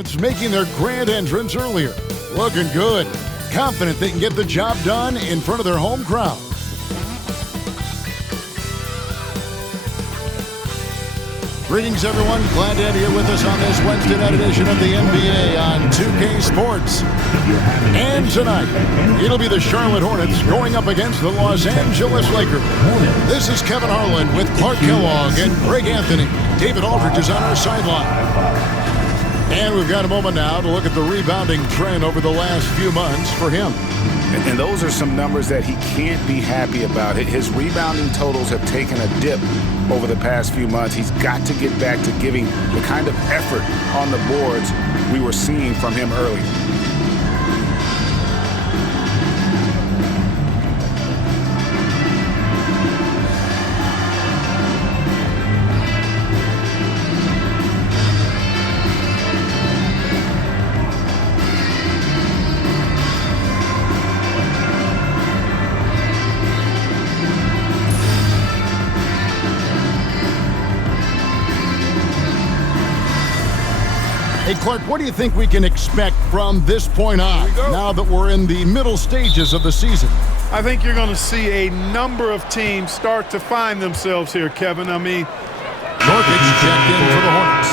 It's making their grand entrance earlier. Looking good. Confident they can get the job done in front of their home crowd. Greetings, everyone. Glad to have you with us on this Wednesday night edition of the NBA on 2K Sports. And tonight, it'll be the Charlotte Hornets going up against the Los Angeles Lakers. This is Kevin Harlan with Clark Kellogg and Greg Anthony. David Aldridge is on our sideline. And we've got a moment now to look at the rebounding trend over the last few months for him. And those are some numbers that he can't be happy about. His rebounding totals have taken a dip over the past few months. He's got to get back to giving the kind of effort on the boards we were seeing from him earlier. Hey, Clark, what do you think we can expect from this point on, now that we're in the middle stages of the season? I think you're going to see a number of teams start to find themselves here, Kevin. I mean, Nurkic checked in for the Hornets.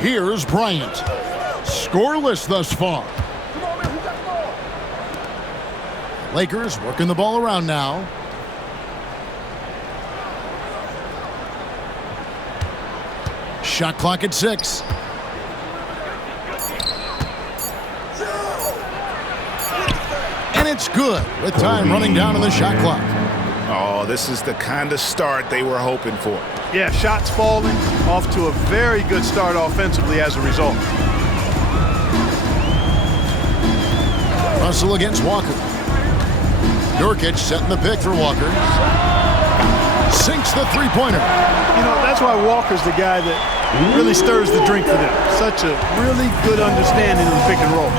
Here's Bryant. Scoreless thus far. Lakers working the ball around now. Shot clock at 6. And it's good with time running down on the shot clock. Oh, this is the kind of start they were hoping for. Yeah, shots falling, off to a very good start offensively as a result. Russell against Walker. Nurkic setting the pick for Walker. Sinks the three-pointer. You know, that's why Walker's the guy that really stirs the drink for them. Such a really good understanding of the pick and roll.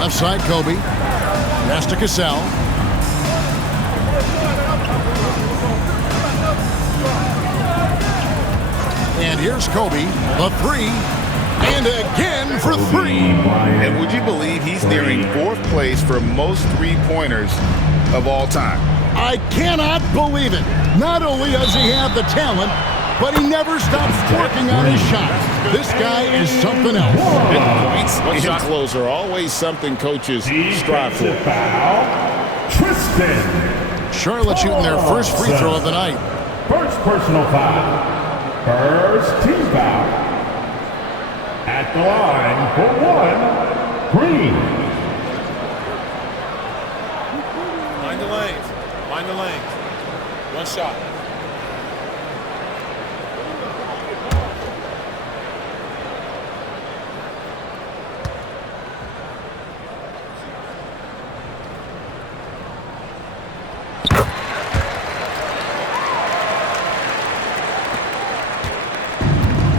Left side, Kobe. Pass to Cassell. And here's Kobe. The three. And again for three. And would you believe he's nearing 4th place for most three-pointers of all time? I cannot believe it. Not only does he have the talent, but he never stops working on his shots. This guy is something else. Points in close are always something coaches strive for. Tristan. Charlotte shooting their first free throw of the night. First personal foul. First team foul. At the line for 1, Green. Mind the lanes. Mind the lanes. One shot.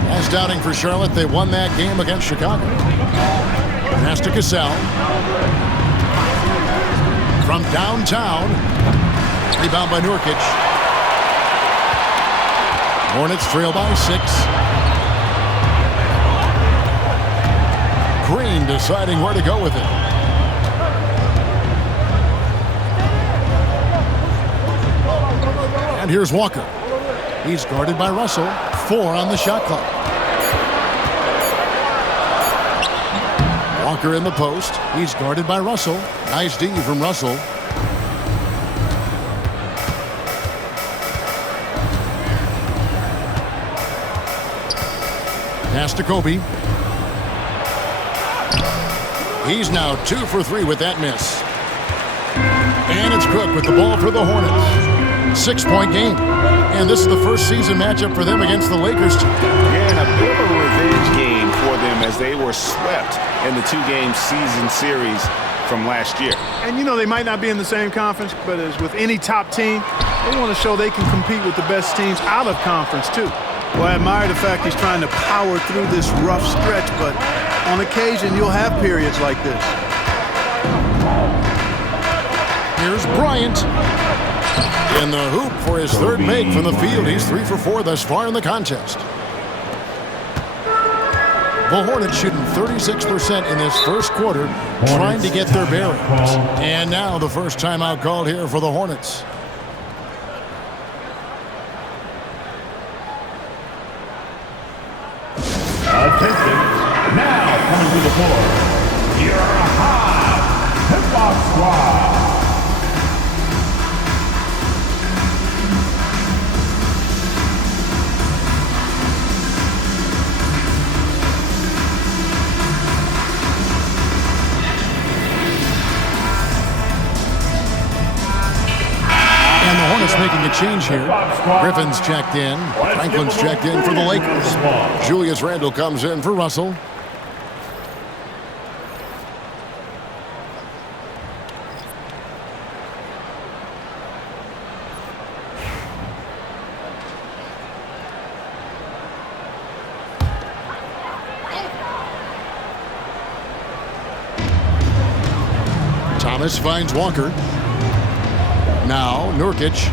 Last outing for Charlotte, they won that game against Chicago. Pass to Cassell. From downtown. Rebound by Nurkic. Hornets trail by 6. Green deciding where to go with it. And here's Walker. He's guarded by Russell. 4 on the shot clock. Walker in the post. He's guarded by Russell. Nice D from Russell. Pass to Kobe. He's now 2 for 3 with that miss. And it's Cook with the ball for the Hornets. 6-point game. And this is the first season matchup for them against the Lakers team. Yeah, and a bit of a revenge game for them as they were swept in the 2-game season series from last year. And you know, they might not be in the same conference, but as with any top team, they want to show they can compete with the best teams out of conference too. Well, I admire the fact he's trying to power through this rough stretch, but on occasion you'll have periods like this. Here's Bryant. In the hoop for his third make from the field. He's 3 for 4 thus far in the contest. The Hornets shooting 36% in this first quarter, trying to get their bearings. And now the first timeout called here for the Hornets. Attention. Now coming to the floor. Your high hip-hop squad. And the Hornets making a change here. Griffin's checked in. Franklin's checked in for the Lakers. Julius Randle comes in for Russell. Thomas finds Walker. Now, Nurkic.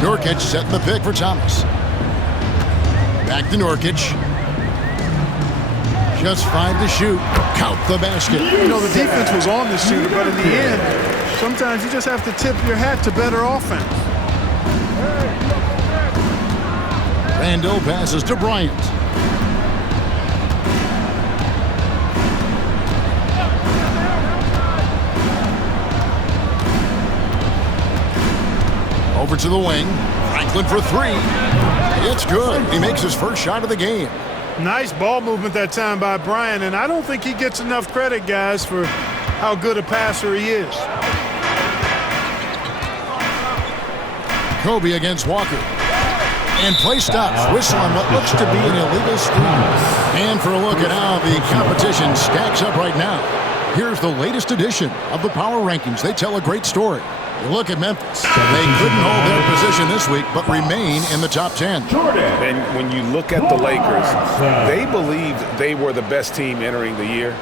Nurkic setting the pick for Thomas. Back to Nurkic. Just 5 to shoot. Count the basket. You know, the defense was on the shooter, but in the end, sometimes you just have to tip your hat to better offense. Randle passes to Bryant. Over to the wing. Franklin for 3. It's good. He makes his first shot of the game. Nice ball movement that time by Bryant, and I don't think he gets enough credit, guys, for how good a passer he is. Kobe against Walker. And play stops. Whistle on what looks to be an illegal screen. And for a look at how the competition stacks up right now. Here's the latest edition of the Power Rankings. They tell a great story. You look at Memphis. They couldn't hold their position this week, but remain in the top 10. And when you look at the Lakers, they believed they were the best team entering the year.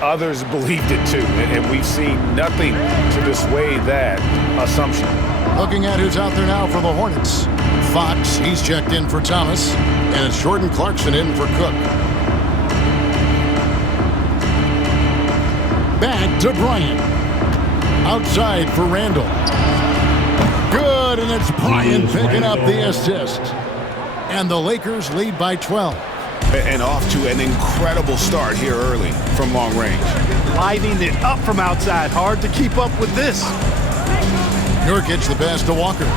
Others believed it too, and we've seen nothing to dissuade that assumption. Looking at who's out there now for the Hornets. Fox, he's checked in for Thomas, and it's Jordan Clarkson in for Cook. Back to Bryant. Outside for Randle. Good, and it's Bryant picking up the assist. And the Lakers lead by 12. And off to an incredible start here early from long range. Lighting it up from outside. Hard to keep up with this. Nurkic the pass to Walker.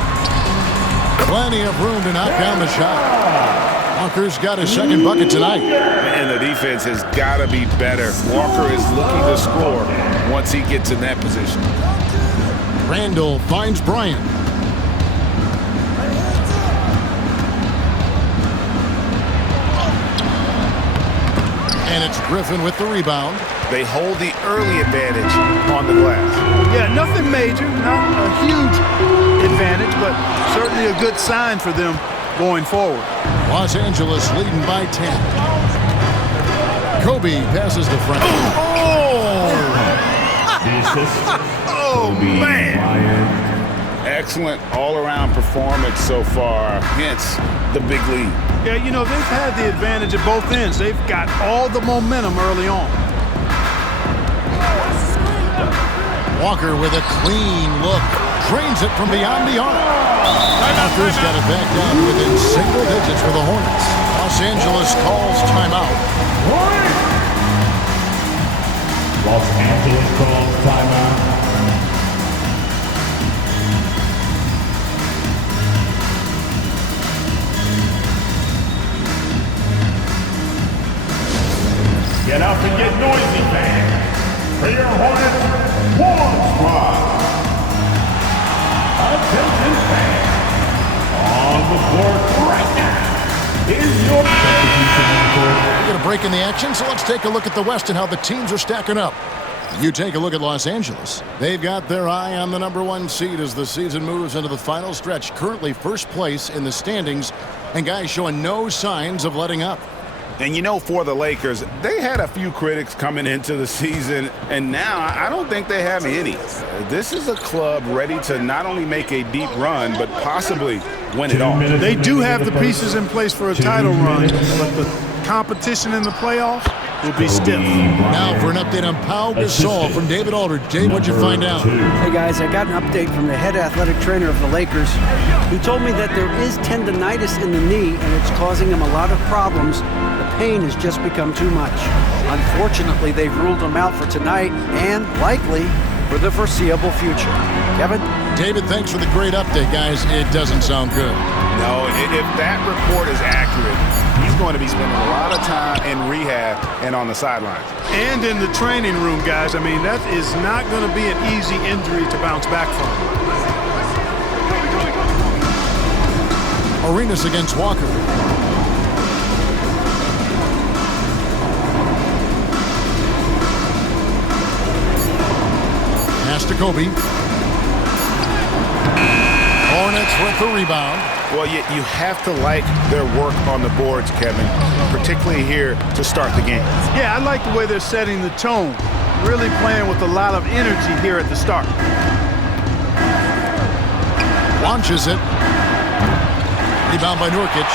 Plenty of room to knock down the shot. Walker's got his second bucket tonight. And the defense has got to be better. Walker is looking to score once he gets in that position. Randle finds Bryant. And it's Griffin with the rebound. They hold the early advantage on the glass. Yeah, nothing major, not a huge advantage, but certainly a good sign for them going forward. Los Angeles leading by 10. Kobe passes to Franklin. Oh, man. Excellent all-around performance so far, hence the big lead. Yeah, you know, they've had the advantage at both ends. They've got all the momentum early on. Walker with a clean look. Drains it from beyond the arc. Walker's got it back down within single digits for the Hornets. Los Angeles calls timeout. Los Angeles calls timeout. Get up and get noisy, fans. For your Hornets warm squad. Attention, fans. On the board right now is your We're going to break in the action, so let's take a look at the West and how the teams are stacking up. You take a look at Los Angeles. They've got their eye on the #1 seed as the season moves into the final stretch. Currently first place in the standings, and guys showing no signs of letting up. And you know, for the Lakers, they had a few critics coming into the season, and now I don't think they have any. This is a club ready to not only make a deep run, but possibly win it all. They do have the pieces in place for a title run, but the competition in the playoffs will be stiff. Now for an update on Pau Gasol from David Aldridge. Dave, what'd you find out? Hey guys, I got an update from the head athletic trainer of the Lakers. He told me that there is tendonitis in the knee and it's causing him a lot of problems. The pain has just become too much. Unfortunately, they've ruled him out for tonight and likely for the foreseeable future. Kevin? David, thanks for the great update, guys. It doesn't sound good. No, if that report is accurate, he's going to be spending a lot of time in rehab and on the sidelines. And in the training room, guys. I mean, that is not going to be an easy injury to bounce back from. Arenas against Walker. Pass to Kobe. Hornets with the rebound. Well, you have to like their work on the boards, Kevin, particularly here to start the game. Yeah, I like the way they're setting the tone. Really playing with a lot of energy here at the start. Launches it. Rebound by Nurkic.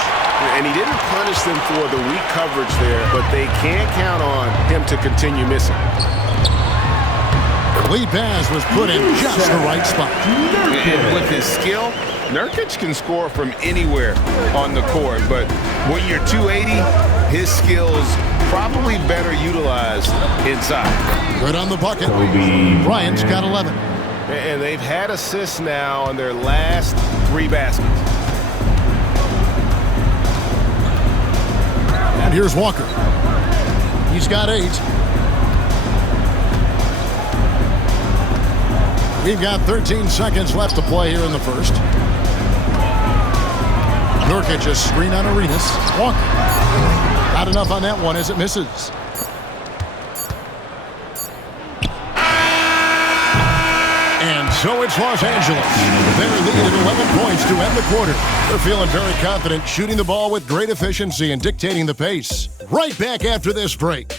And he didn't punish them for the weak coverage there, but they can't count on him to continue missing. Lead pass was put in just the right spot. And with his skill, Nurkic can score from anywhere on the court, but when you're 280, his skills probably better utilized inside. Good on the bucket. Bryant's got 11. And they've had assists now on their last 3 baskets. And here's Walker. He's got 8. We've got 13 seconds left to play here in the first. Nurkic a screen on Arenas. Walker. Not enough on that one as it misses. And so it's Los Angeles. Their lead at 11 points to end the quarter. They're feeling very confident, shooting the ball with great efficiency and dictating the pace. Right back after this break.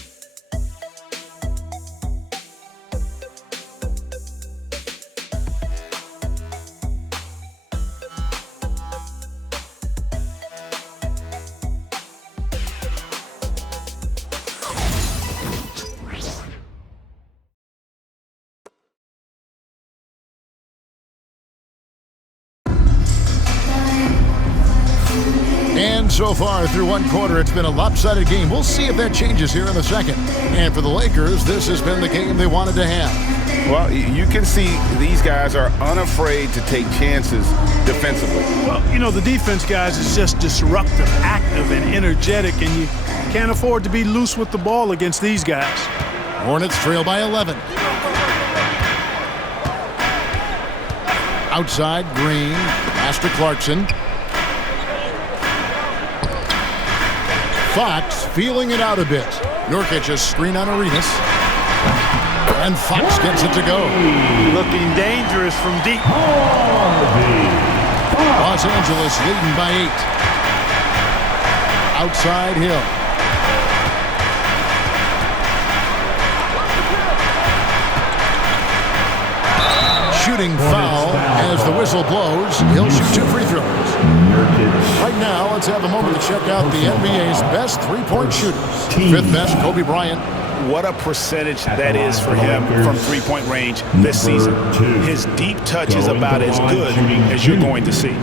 And so far through one quarter, it's been a lopsided game. We'll see if that changes here in the second. And for the Lakers, this has been the game they wanted to have. Well, you can see these guys are unafraid to take chances defensively. Well, you know, the defense, guys, is just disruptive, active, and energetic, and you can't afford to be loose with the ball against these guys. Hornets trail by 11. Outside, Green. Pass to Clarkson. Fox feeling it out a bit. Nurkic a screen on Arenas. And Fox gets it to go. Looking dangerous from deep. Los Angeles leading by 8. Outside Hill. Shooting foul as the whistle blows. He'll shoot 2 free throws. Right now, let's have a moment to check out the NBA's best three-point shooters. 5th best, Kobe Bryant. What a percentage that is for him from three-point range this season. His deep touch is about as good as you're going to see.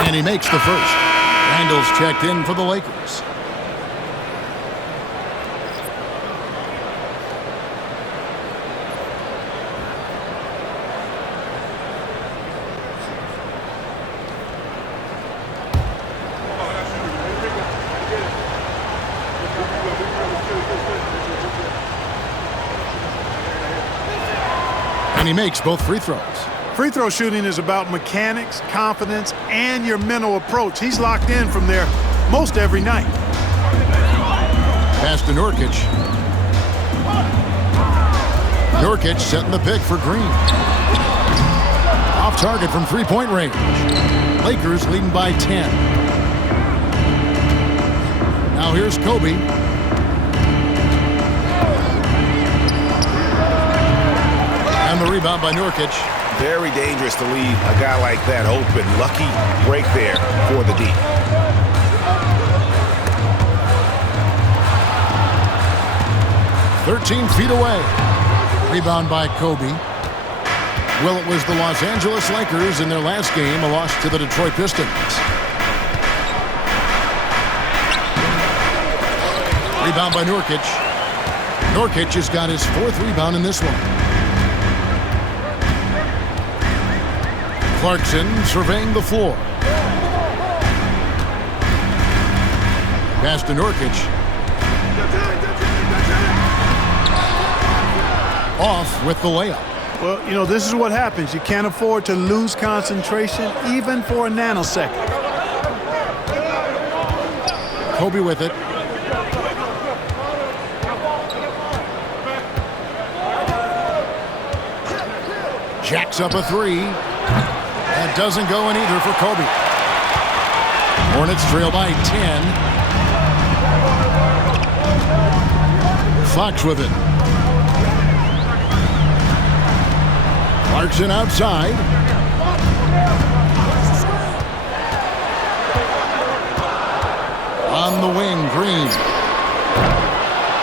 And he makes the first. Randall's checked in for the Lakers. And he makes both free throws. Free throw shooting is about mechanics, confidence, and your mental approach. He's locked in from there most every night. Pass to Nurkic. Nurkic setting the pick for Green. Off target from three-point range. Lakers leading by 10. Now here's Kobe. And the rebound by Nurkic. Very dangerous to leave a guy like that open. Lucky break there for the D. "13 feet away." Rebound by Kobe. Well, it was the Los Angeles Lakers in their last game, a loss to the Detroit Pistons. Rebound by Nurkic. Nurkic has got his 4th rebound in this one. Clarkson surveying the floor. Pass to Nurkic. Off with the layup. Well, you know, this is what happens. You can't afford to lose concentration even for a nanosecond. Kobe with it. Jacks up a 3. That doesn't go in either for Kobe. Hornets trail by 10. Fox with it. Clarkson outside. On the wing, Green.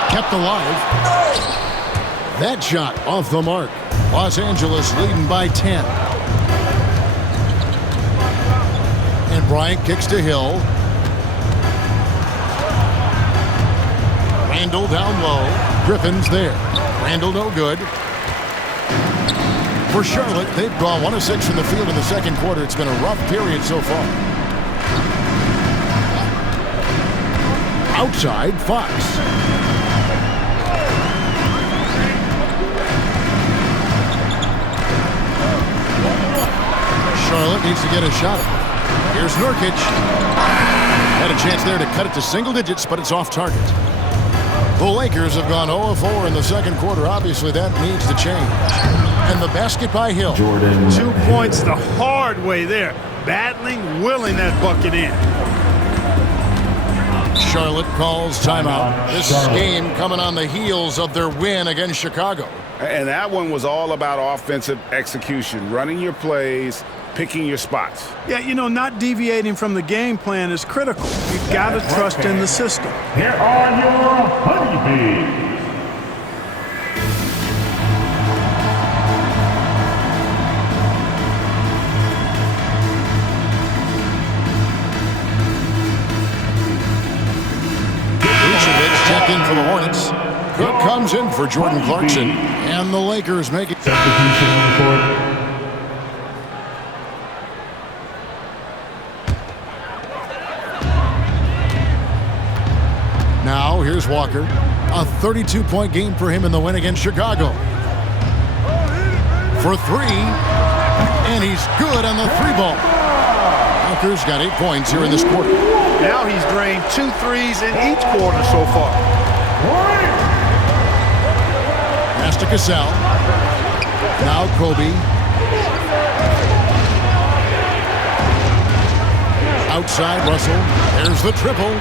Kept alive. That shot off the mark. Los Angeles leading by 10. And Bryant kicks to Hill. Randall down low. Griffin's there. Randall no good. For Charlotte, they've gone 1 of 6 from the field in the second quarter. It's been a rough period so far. Outside, Fox. Charlotte needs to get a shot. Here's Nurkic. Had a chance there to cut it to single digits, but it's off target. The Lakers have gone 0 of 4 in the second quarter. Obviously, that needs to change. And the basket by Hill. 2 points the hard way there. Battling, willing that bucket in. Charlotte calls timeout. This game coming on the heels of their win against Chicago. And that one was all about offensive execution, running your plays, picking your spots. Yeah, you know, not deviating from the game plan is critical. You've got to trust in the system. Here are your honeybees. Check in for the Hornets. Cook comes in for Jordan Clarkson. And the Lakers make it. Substitution on the court. Now, here's Walker. A 32-point game for him in the win against Chicago. For 3. And he's good on the 3-ball. Walker's got 8 points here in this quarter. Now he's drained 2 threes in each quarter so far. Pass to Cassell. Now Kobe. Outside Russell. There's the triple.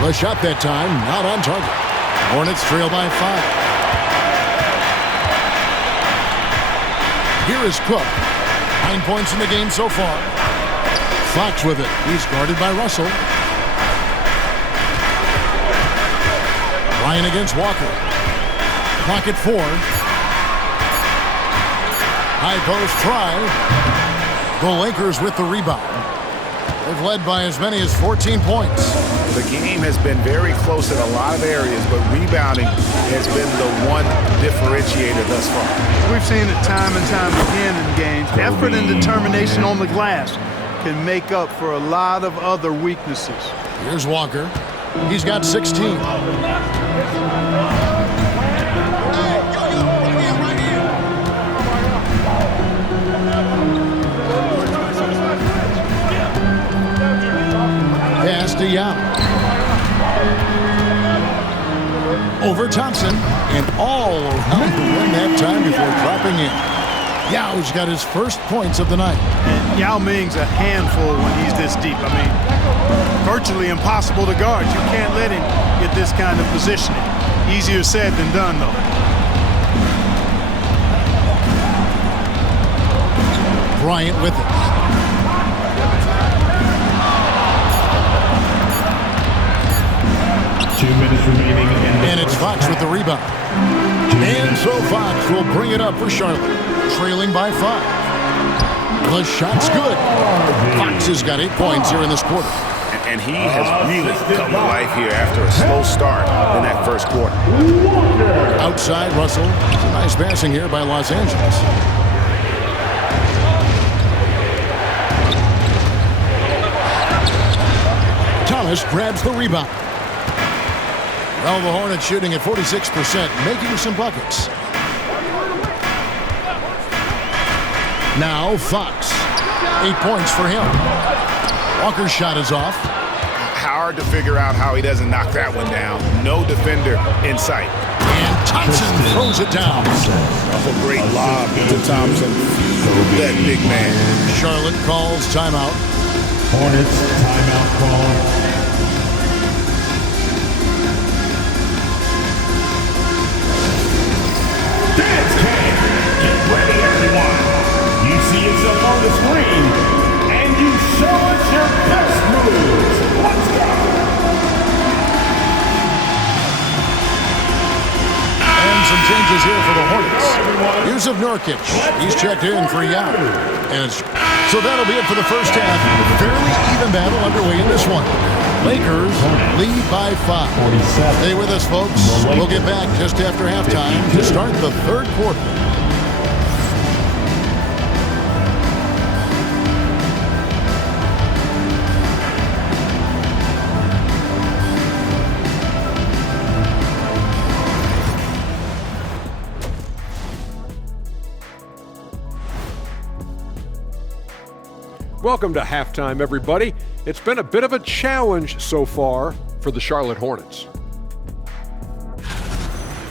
The shot that time, not on target. Hornets trail by 5. Here is Cook. 9 points in the game so far. Fox with it. He's guarded by Russell. Ryan against Walker. Clock at 4. High post try. The Lakers with the rebound. They've led by as many as 14 points. The game has been very close in a lot of areas, but rebounding has been the one differentiator thus far. We've seen it time and time again in games. Effort and determination on the glass can make up for a lot of other weaknesses. Here's Walker. He's got 16. Pass to Young. over Thompson, and all around the rim that time before dropping in. Yao's got his first points of the night. And Yao Ming's a handful when he's this deep. I mean, virtually impossible to guard. You can't let him get this kind of positioning. Easier said than done, though. Bryant with it. And it's Fox with the rebound. And so Fox will bring it up for Charlotte, trailing by 5. The shot's good. Fox has got 8 points here in this quarter. And he has really come to life here after a slow start in that first quarter. Outside, Russell. Nice passing here by Los Angeles. Thomas grabs the rebound. Well, the Hornets shooting at 46%, making some buckets. Now Fox. 8 points for him. Walker's shot is off. Hard to figure out how he doesn't knock that one down. No defender in sight. And Thompson throws it down. That's a great lob to Thompson. That big man. Charlotte calls timeout. Hornets timeout call. Dance Camp! Get ready, everyone! You see yourself on the screen, and you show us your best moves. Let's go! And some changes here for the Hornets. Yusuf Nurkic, he's checked in for Yao. And so that'll be it for the first half. Fairly even battle underway in this one. Lakers lead by 5. Stay with us, folks. We'll get back just after halftime to start the third quarter. Welcome to halftime, everybody. It's been a bit of a challenge so far for the Charlotte Hornets.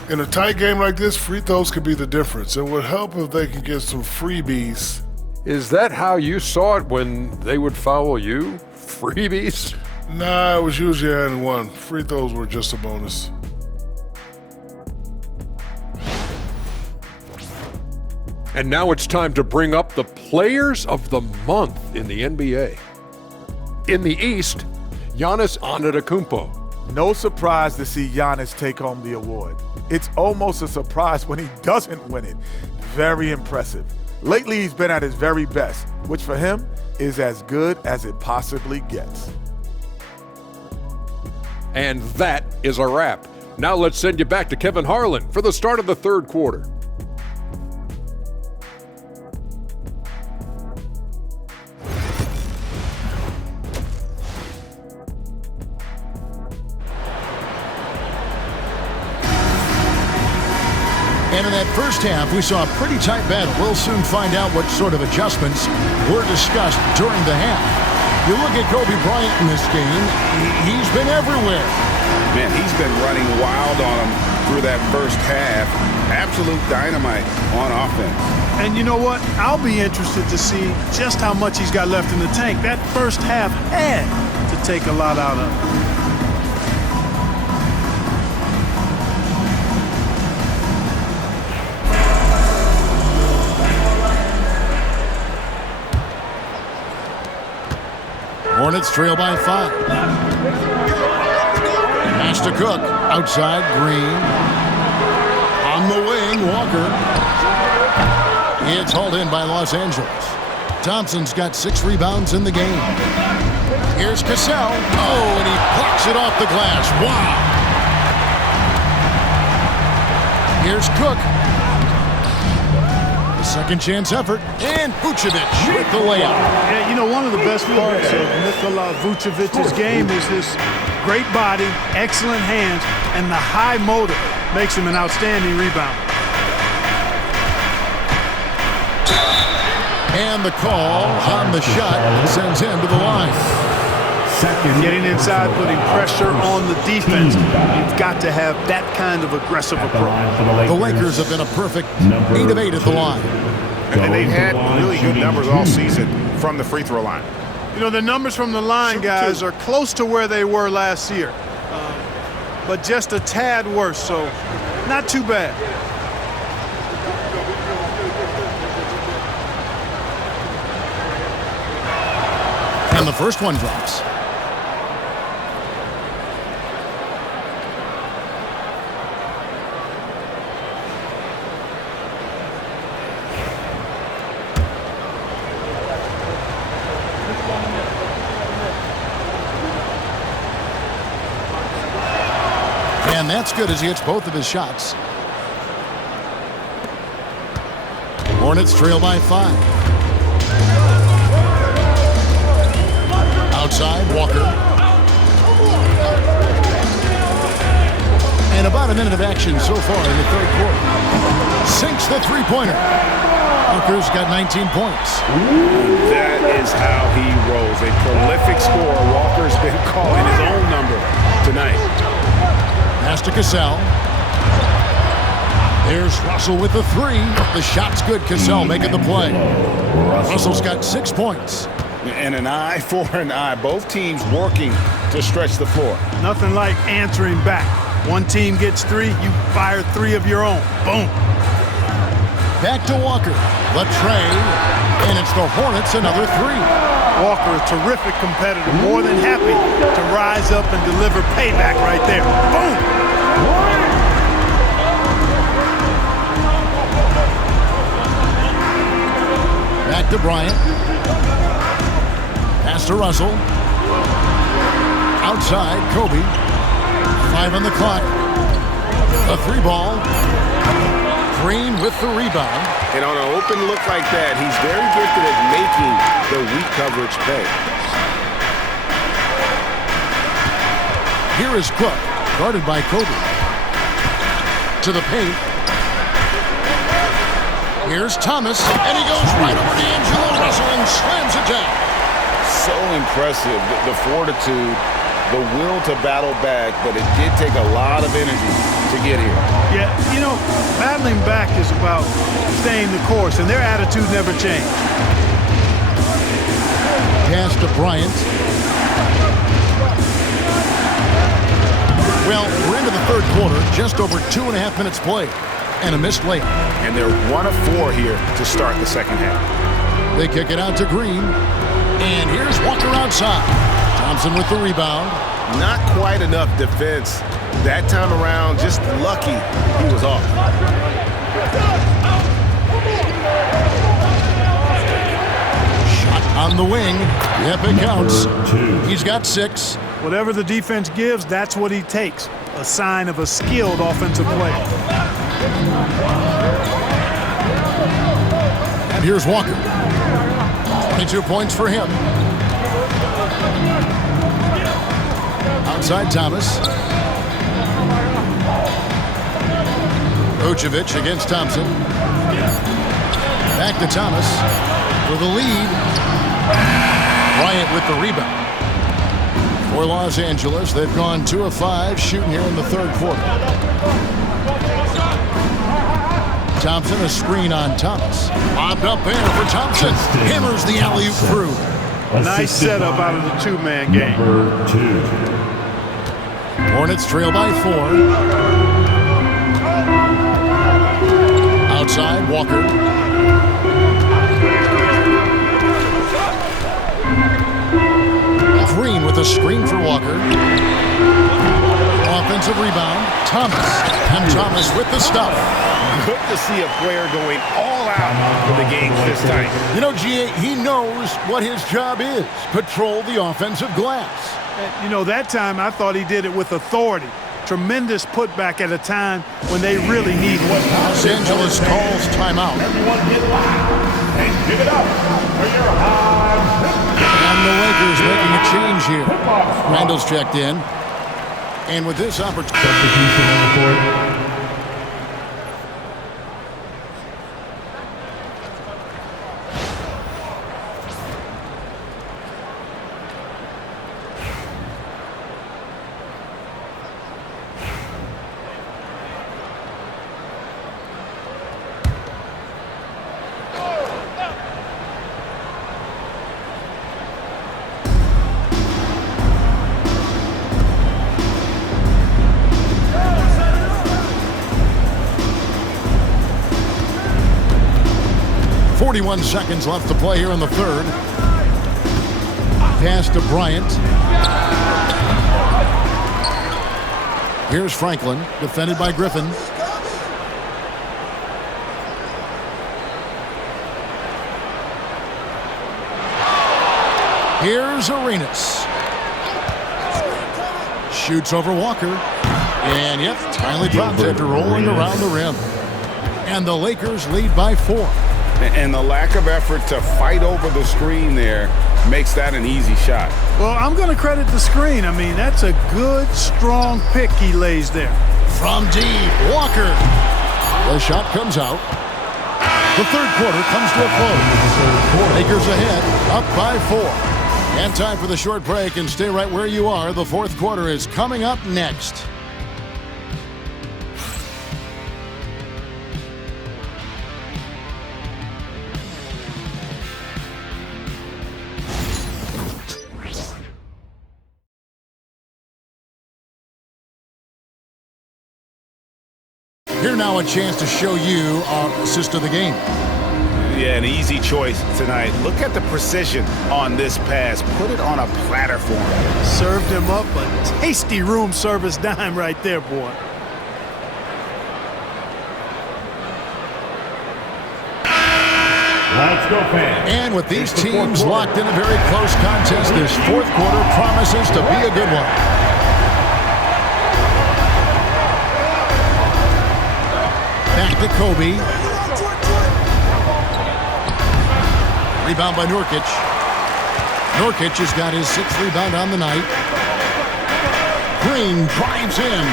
In a tight game like this, free throws could be the difference. It would help if they could get some freebies. Is that how you saw it when they would foul you? Freebies? Nah, it was usually and one. Free throws were just a bonus. And now it's time to bring up the Players of the Month in the NBA. In the East, Giannis Antetokounmpo. No surprise to see Giannis take home the award. It's almost a surprise when he doesn't win it. Very impressive. Lately, he's been at his very best, which for him is as good as it possibly gets. And that is a wrap. Now let's send you back to Kevin Harlan for the start of the third quarter. And in that first half, we saw a pretty tight battle. We'll soon find out what sort of adjustments were discussed during the half. You look at Kobe Bryant in this game, he's been everywhere. Man, he's been running wild on him through that first half. Absolute dynamite on offense. And you know what? I'll be interested to see just how much he's got left in the tank. That first half had to take a lot out of him. Hornets trail by 5. Pass to Cook. Outside, Green. On the wing, Walker. It's hauled in by Los Angeles. Thompson's got 6 rebounds in the game. Here's Cassell. Oh, and he plucks it off the glass. Wow. Here's Cook. Second chance effort, and Vucevic with the layup. Yeah, you know, one of the best parts of Nikola Vucevic's game is his great body, excellent hands, and the high motor makes him an outstanding rebounder. And the call on the shot sends him to the line. second. Getting inside, putting pressure on the defense. You've got to have that kind of aggressive approach. The Lakers have been a perfect 8 of 8 at the line. And they've had really good numbers all season from the free throw line. You know, the numbers from the line, guys, are close to where they were last year. But just a tad worse, so not too bad. And the first one drops. And that's good as he hits both of his shots. Hornets trail by 5. Outside, Walker. And about a minute of action so far in the third quarter. Sinks the three-pointer. Walker's got 19 points. That is how he rolls. A prolific scorer. Walker's been calling his own number tonight. Pass to Cassell. There's Russell with the 3. The shot's good. Cassell making the play. Russell's got 6 points. And an eye for an eye. Both teams working to stretch the floor. Nothing like answering back. One team gets 3, you fire 3 of your own. Boom. Back to Walker. The tray. And it's the Hornets another 3. Walker, a terrific competitor, more than happy to rise up and deliver payback right there. Boom! Back to Bryant. Pass to Russell. Outside, Kobe. 5 on the clock. A 3 ball. Green with the rebound. And on an open look like that, he's very gifted at making the weak coverage pay. Here is Cook, guarded by Kobe. To the paint. Here's Thomas, and he goes right over D'Angelo Russell and slams it down. So impressive, the fortitude, the will to battle back, but it did take a lot of energy to get here. Yeah, you know, battling back is about staying the course, and their attitude never changed. Pass to Bryant. Well, we're into the third quarter, just over 2.5 minutes played, and a missed layup. And they're 1 of 4 here to start the second half. They kick it out to Green, and here's Walker outside. Thompson with the rebound. Not quite enough defense that time around, just lucky he was off. Shot on the wing. Yep, it counts. He's got 6. Whatever the defense gives, that's what he takes. A sign of a skilled offensive player. And here's Walker. 22 points for him. Outside Thomas. Vucevic against Thompson. Back to Thomas for the lead. Bryant with the rebound. For Los Angeles, they've gone 2 of 5 shooting here in the third quarter. Thompson, a screen on Thomas. Lobbed up there for Thompson. Hammers the alley-oop through. Nice setup out of the two-man game. Number 2. Hornets trail by 4. Outside, Walker. Green with a screen for Walker. Offensive rebound, Thomas. And Thomas with the stuff. Good to see a player going all out for the game this time. You know, G.A., he knows what his job is. Patrol the offensive glass. You know, that time I thought he did it with authority. Tremendous putback at a time when they really need one. Los Angeles calls timeout. Everyone get loud and give it up for your high. And the Lakers making a change here. Randall's checked in. And with this opportunity. Substitution on the court. 41 seconds left to play here in the third. Pass to Bryant. Here's Franklin, defended by Griffin. Here's Arenas. Shoots over Walker. And yep, finally drops after rolling around the rim. And the Lakers lead by 4. And the lack of effort to fight over the screen there makes that an easy shot. Well, I'm going to credit the screen. I mean, that's a good, strong pick he lays there. From deep, Walker. The shot comes out. The third quarter comes to a close. Lakers ahead, up by 4. And time for the short break, and stay right where you are. The fourth quarter is coming up next. Here now a chance to show you our assist of the game. Yeah, an easy choice tonight. Look at the precision on this pass. Put it on a platter for him. Served him up a tasty room service dime right there, boy. Let's go, fans. And with these teams locked in a very close contest, this fourth quarter promises to be a good one. Back to Kobe. Rebound by Nurkic. Nurkic has got his 6th rebound on the night. Green drives in.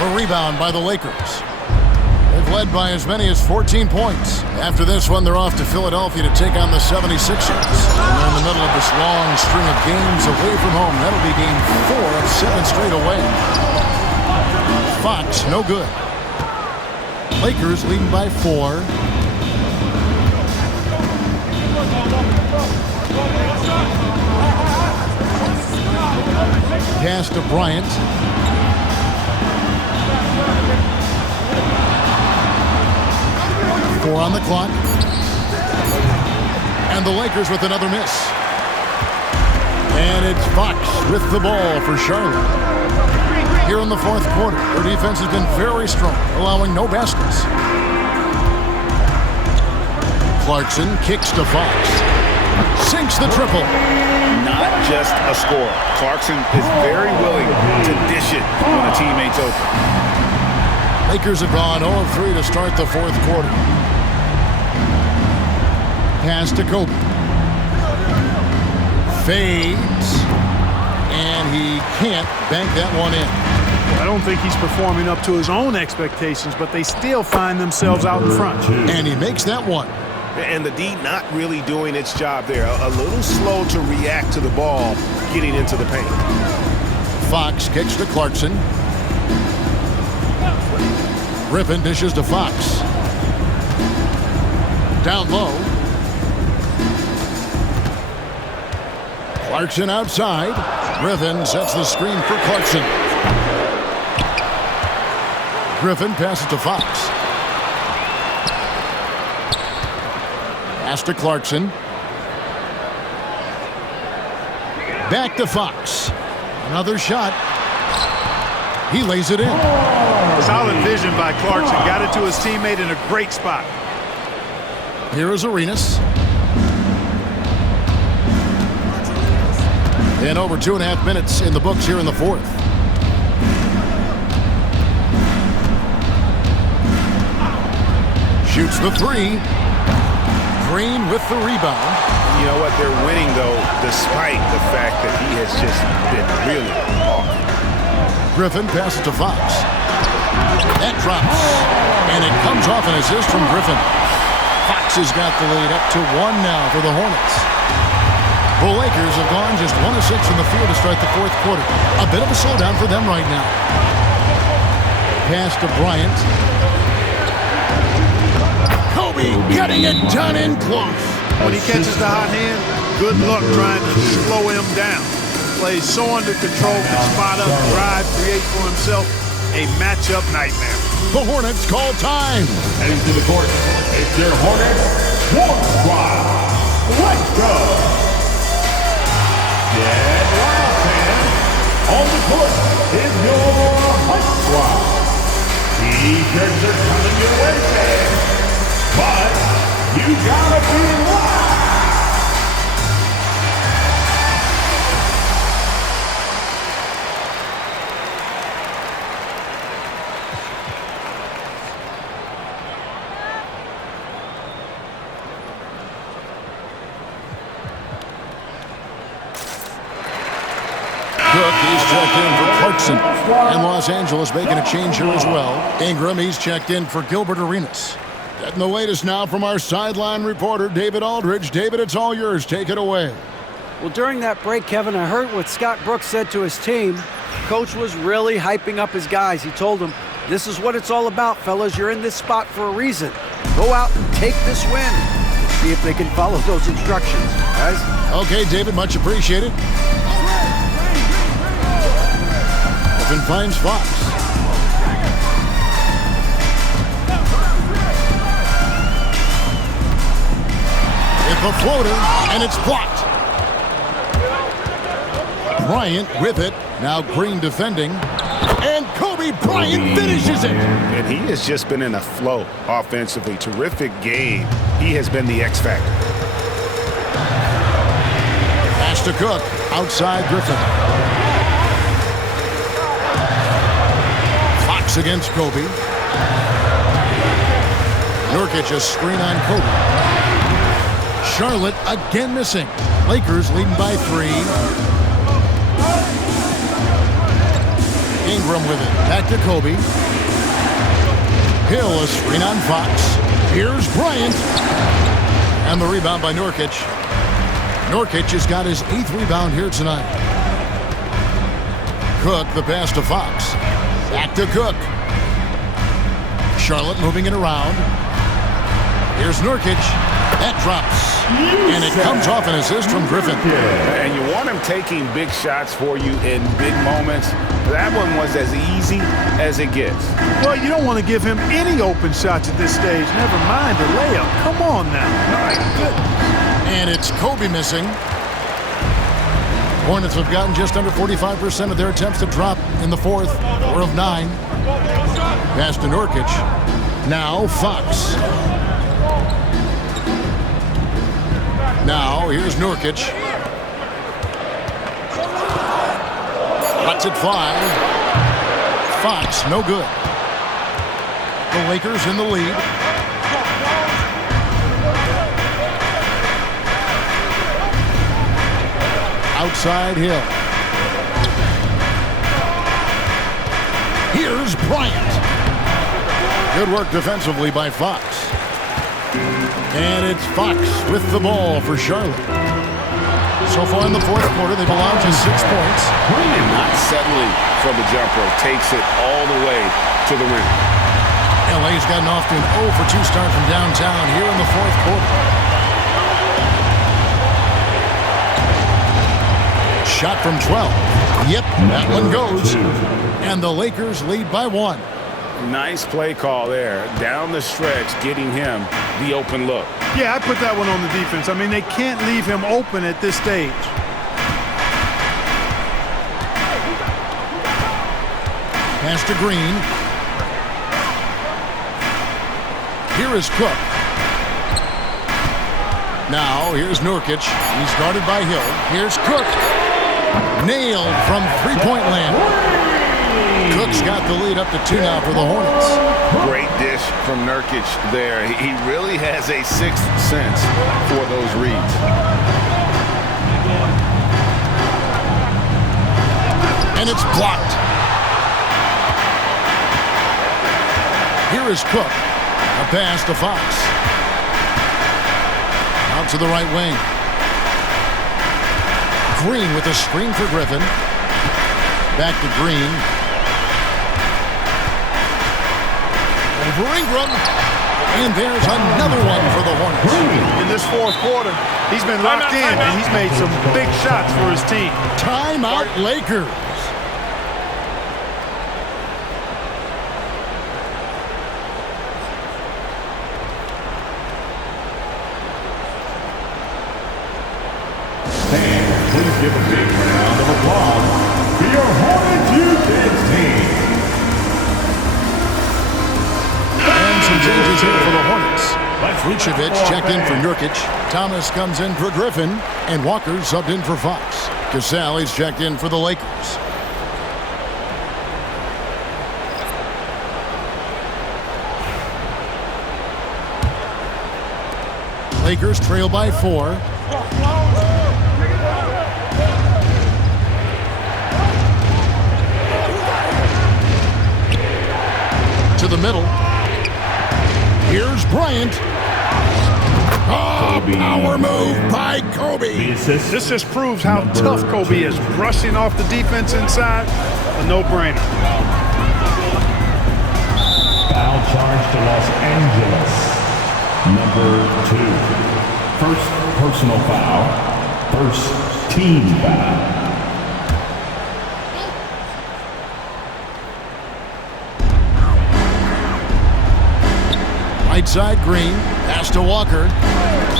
A rebound by the Lakers. They've led by as many as 14 points. After this one, they're off to Philadelphia to take on the 76ers. And they're in the middle of this long string of games away from home. That'll be game 4 of 7 straight away. Fox, no good. Lakers leading by 4. Pass to Bryant. Four on the clock. And the Lakers with another miss. And it's Fox with the ball for Charlotte. Here in the fourth quarter, their defense has been very strong, allowing no baskets. Clarkson kicks to Fox. Sinks the triple. Not just a score. Clarkson is very willing to dish it when a teammate's open. Lakers have gone 0-3 to start the fourth quarter. Pass to Kobe. Fades. And he can't bank that one in. I don't think he's performing up to his own expectations, but they still find themselves out in front. And he makes that one. And the D not really doing its job there. A little slow to react to the ball getting into the paint. Fox kicks to Clarkson. Griffin dishes to Fox. Down low. Clarkson outside. Griffin sets the screen for Clarkson. Griffin passes to Fox. Pass to Clarkson. Back to Fox. Another shot. He lays it in. Solid vision by Clarkson. Got it to his teammate in a great spot. Here is Arenas. And over 2.5 minutes in the books here in the fourth. Shoots the three. Green with the rebound. You know what? They're winning, though, despite the fact that he has just been really off. Griffin passes to Fox. That drops. And it comes off an assist from Griffin. Fox has got the lead up to 1 now for the Hornets. The Lakers have gone just 1 of 6 in the field to start the fourth quarter. A bit of a slowdown for them right now. Pass to Bryant. Kobe getting it done in close. When he catches the hot hand, good luck trying to slow him down. Plays so under control, can spot up, drive, create for himself. A matchup nightmare. The Hornets call time. Heading to the court, it's your Hornets Swarm Squad. Let's go. Get wild, fans. On the court is your Hunt Squad. T-shirts are coming your way, fans. But you gotta be live. Cook, he's checked in for Clarkson. And Los Angeles making a change here as well. Ingram, he's checked in for Gilbert Arenas. Getting the latest now from our sideline reporter, David Aldridge. David, it's all yours. Take it away. Well, during that break, Kevin, I heard what Scott Brooks said to his team. Coach was really hyping up his guys. He told them, this is what it's all about, fellas. You're in this spot for a reason. Go out and take this win. See if they can follow those instructions, guys. Okay, David, much appreciated. Griffin finds Fox. With the floater, and it's blocked. Bryant with it. Now Green defending. And Kobe Bryant finishes it. And he has just been in a flow offensively. Terrific game. He has been the X factor. Pass to Cook. Outside Griffin. Fox against Kobe. Nurkic a screen on Kobe. Charlotte again missing. Lakers leading by 3. Ingram with it. Back to Kobe. Hill a screen on Fox. Here's Bryant. And the rebound by Nurkic. Nurkic has got his 8th rebound here tonight. Cook, the pass to Fox. Back to Cook. Charlotte moving it around. Here's Nurkic. That drops. And it comes off an assist from Griffin. And you want him taking big shots for you in big moments. That one was as easy as it gets. Well, you don't want to give him any open shots at this stage. Never mind a layup. Come on now. My goodness. And it's Kobe missing. Hornets have gotten just under 45% of their attempts to drop in the 4th, 4 of 9. Pass to Nurkic. Now Fox. Now here's Nurkic. Cuts it 5. Fox, no good. The Lakers in the lead. Outside Hill. Here's Bryant. Good work defensively by Fox. And it's Fox with the ball for Charlotte. So far in the 4th quarter, they've allowed just 6 points. Not settling for the jumper. Takes it all the way to the rim. LA's gotten off to an 0 for 2 start from downtown here in the 4th quarter. Shot from 12. Yep, that one goes. And the Lakers lead by 1. Nice play call there. Down the stretch, getting him the open look. Yeah, I put that one on the defense. I mean, they can't leave him open at this stage. Pass to Green. Here is Cook. Now, here's Nurkic. He's guarded by Hill. Here's Cook. Nailed from three-point land. Cook's got the lead up to 2 now for the Hornets. Great dish from Nurkic there. He really has a 6th sense for those reads. And it's blocked. Here is Cook. A pass to Fox. Out to the right wing. Green with a screen for Griffin. Back to Green. Over Ingram. And there's another one for the Hornets. In this 4th quarter, he's been locked in, and he's made some big shots for his team. Timeout, Lakers. please give a big round of applause for your Hornets U-Kids team. And some changes here for the Hornets. Vucevic checked in for Nurkic. Thomas comes in for Griffin. And Walker subbed in for Fox. Casale's checked in for the Lakers. Lakers trail by 4. To the middle. Here's Bryant. Oh, power move by Kobe. This just proves how tough Kobe is. Brushing off the defense inside, a no-brainer. Foul charge to Los Angeles. Number 2. First personal foul. First team foul. Right side, Green. Pass to Walker.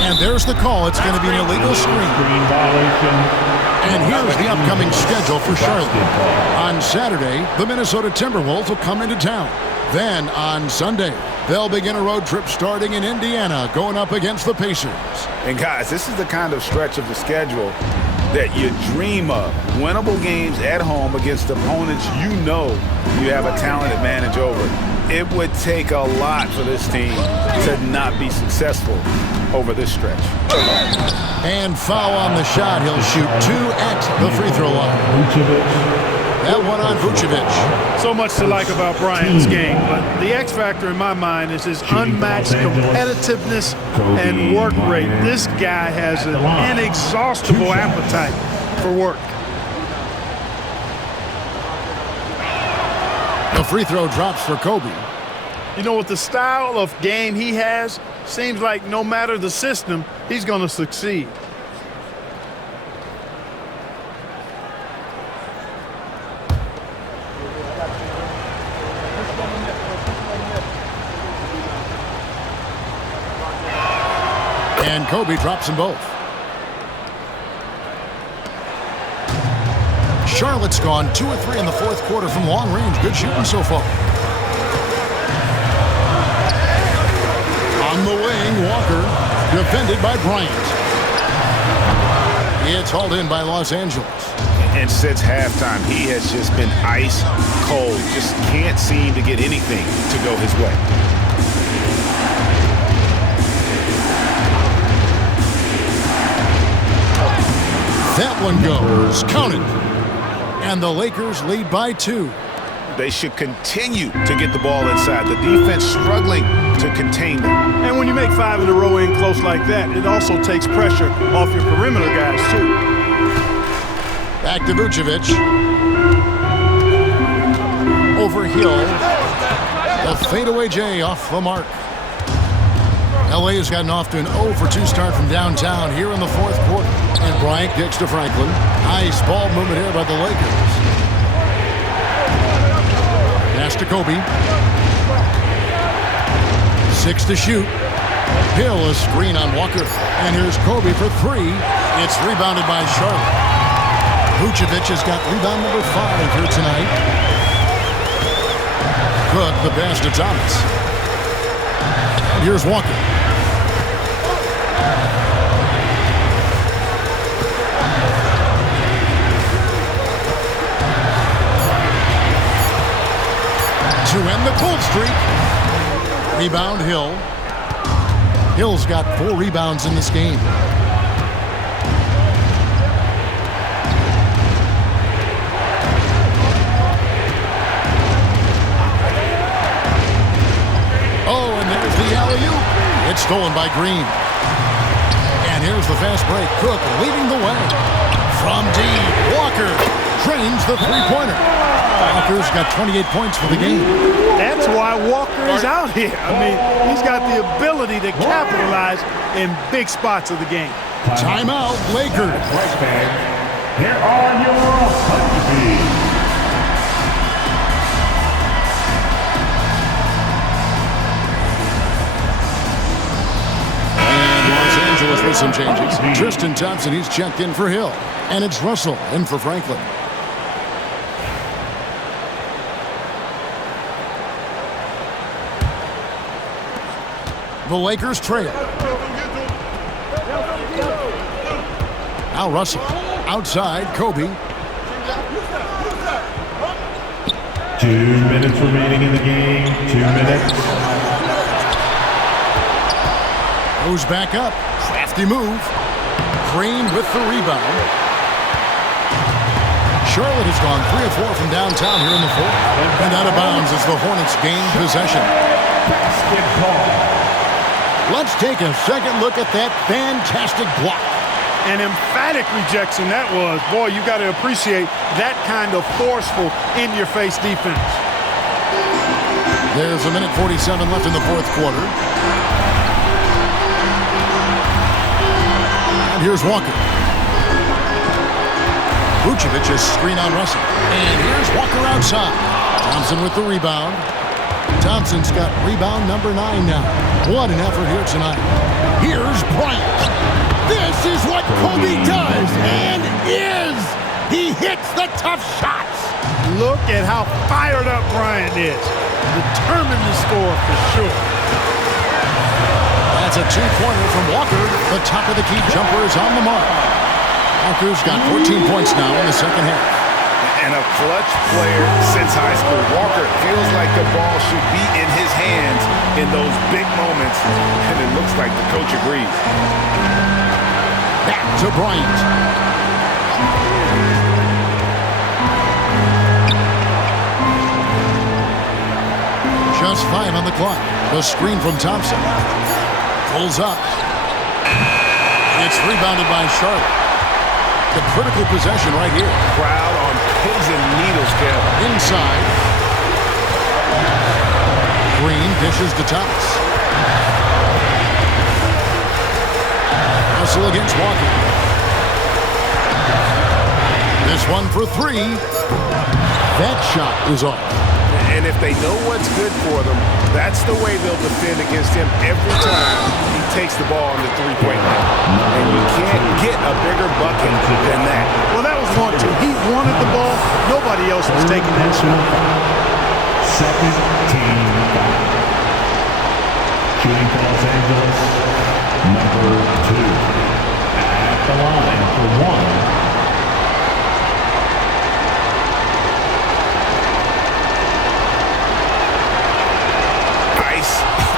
And there's the call. It's going to be an illegal screen. Screen violation. And here's the upcoming schedule for Charlotte. On Saturday, the Minnesota Timberwolves will come into town. Then on Sunday, they'll begin a road trip starting in Indiana, going up against the Pacers. And guys, this is the kind of stretch of the schedule that you dream of. Winnable games at home against opponents you know you have a talented advantage over. It would take a lot for this team to not be successful over this stretch. And foul on the shot. He'll shoot 2 at the free throw line. That one on Vucevic. So much to like about Bryant's game, but the X factor in my mind is his unmatched competitiveness and work rate. This guy has an inexhaustible appetite for work. The free throw drops for Kobe. You know, with the style of game he has, seems like no matter the system, he's going to succeed. And Kobe drops them both. Charlotte's gone 2 of 3 in the fourth quarter from long range. Good shooting so far. On the wing, Walker, defended by Bryant. It's hauled in by Los Angeles. And since halftime, he has just been ice cold. Just can't seem to get anything to go his way. That one goes. Counted. And the Lakers lead by 2. They should continue to get the ball inside. The defense struggling to contain them. And when you make 5 in a row in close like that, it also takes pressure off your perimeter guys, too. Back to Vucevic. Over Hill. The fadeaway J off the mark. LA has gotten off to an 0-for-2 start from downtown here in the fourth quarter. And Bryant kicks to Franklin. Nice ball movement here by the Lakers. Pass to Kobe. 6 to shoot. Hill a screen on Walker. And here's Kobe for 3. It's rebounded by Charlotte. Vucevic has got rebound number 5 here tonight. Cook the pass to Thomas. And here's Walker. To end the cold streak. Rebound Hill. Hill's got 4 rebounds in this game. Oh, and there's the alley-oop. It's stolen by Green. And here's the fast break. Cook leading the way. From deep, Walker drains the three-pointer. Walker's got 28 points for the game. That's why Walker is out here. I mean, he's got the ability to capitalize in big spots of the game. Timeout, Lakers. Here are your Huntsmen. And Los Angeles with some changes. Tristan Thompson, he's checked in for Hill. And it's Russell in for Franklin. The Lakers trail. Now Russell. Outside, Kobe. 2 minutes remaining in the game. 2 minutes. Goes back up. Crafty move. Green with the rebound. Charlotte has gone 3 of 4 from downtown here in the fourth. And out of bounds as the Hornets gain possession. Basketball. Let's take a second look at that fantastic block. An emphatic rejection that was. Boy, you got to appreciate that kind of forceful, in-your-face defense. There's a minute 47 left in the fourth quarter. And here's Walker. Vucevic's screen on Russell. And here's Walker outside. Thompson with the rebound. Thompson's got rebound number 9 now. What an effort here tonight. Here's Bryant. This is what Kobe does and is. He hits the tough shots. Look at how fired up Bryant is. Determined to score for sure. That's a 2-pointer from Walker. The top of the key jumper is on the mark. Walker's got 14 points now in the second half. And a clutch player since high school. Walker feels like the ball should be in his hands in those big moments, and it looks like the coach agrees. Back to Bryant. Just 5 on the clock. The screen from Thompson. Pulls up. It's rebounded by Charlotte. The critical possession right here. Crowd on pins and needles, Kev. Inside. Green dishes to Thomas. Russell against Walker. This one for 3. That shot is off. And if they know what's good for them, that's the way they'll defend against him every time he takes the ball on the three-point line. And you can't get a bigger bucket than that. Well, that was 1-2. He wanted the ball. Nobody else was taking that shot. Second team foul. Shooting for Los Angeles, number 2. At the line for 1.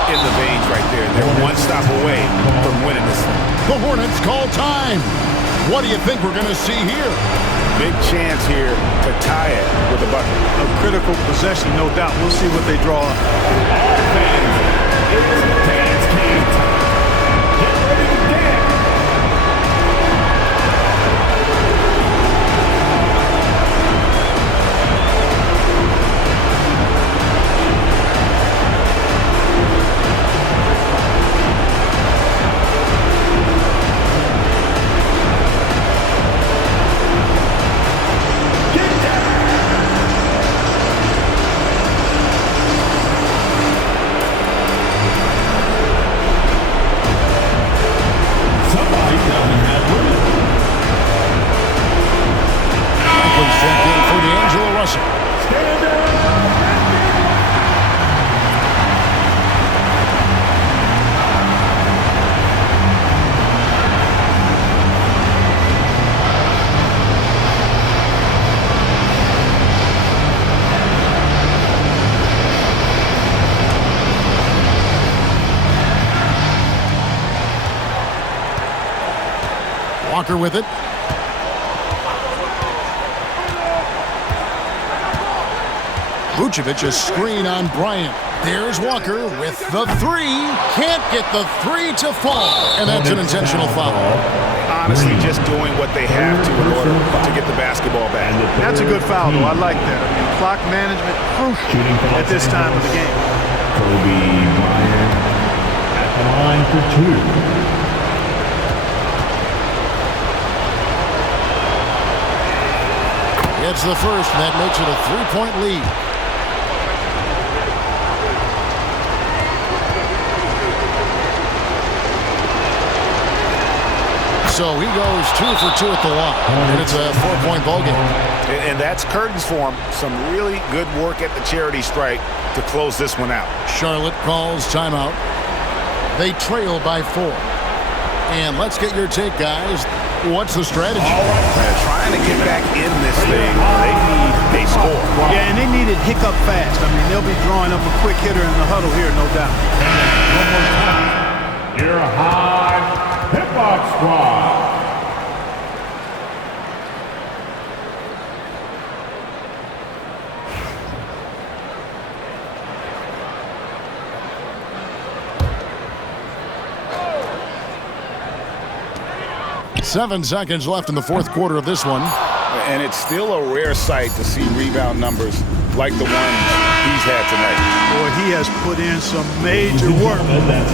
In the veins right there. They're one stop away from winning this. The Hornets call time. What do you think we're going to see here? Big chance here to tie it with a bucket. A critical possession, no doubt. We'll see what they draw up. It's dance game time. Get ready to dance. Walker with it. Vucevic, a screen on Bryant. There's Walker with the 3. Can't get the 3 to fall. And that's an intentional foul. Honestly, just doing what they have to in order to get the basketball back. That's a good foul, though. I like that. I mean, clock management crucial at this time of the game. Kobe Bryant at the line for 2. It's the first, and that makes it a 3-point lead. So he goes 2 for 2 at the line, and it's a 4-point ball game. And that's curtains for him. Some really good work at the charity stripe to close this one out. Charlotte calls timeout. They trail by 4. And let's get your take, guys. What's the strategy? Trying to get back in this thing. They need a score. Yeah, and they need it hiccup fast. I mean, they'll be drawing up a quick hitter in the huddle here, no doubt. One more time. Your high hip-hop squad. Seven seconds left in the fourth quarter of this one. And it's still a rare sight to see rebound numbers like the ones he's had tonight. Boy, he has put in some major work.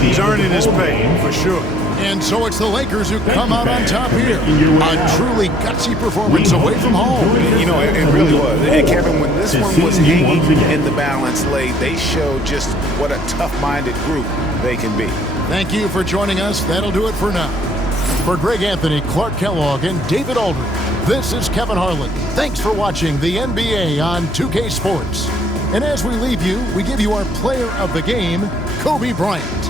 He's earning his pay, for sure. And so it's the Lakers who come out on top here. A truly gutsy performance away from home. You know, it really was. And Kevin, when this one was hanging in the balance late, they showed just what a tough-minded group they can be. Thank you for joining us. That'll do it for now. For Greg Anthony, Clark Kellogg, and David Aldridge, this is Kevin Harlan. Thanks for watching the NBA on 2K Sports. And as we leave you, we give you our player of the game, Kobe Bryant.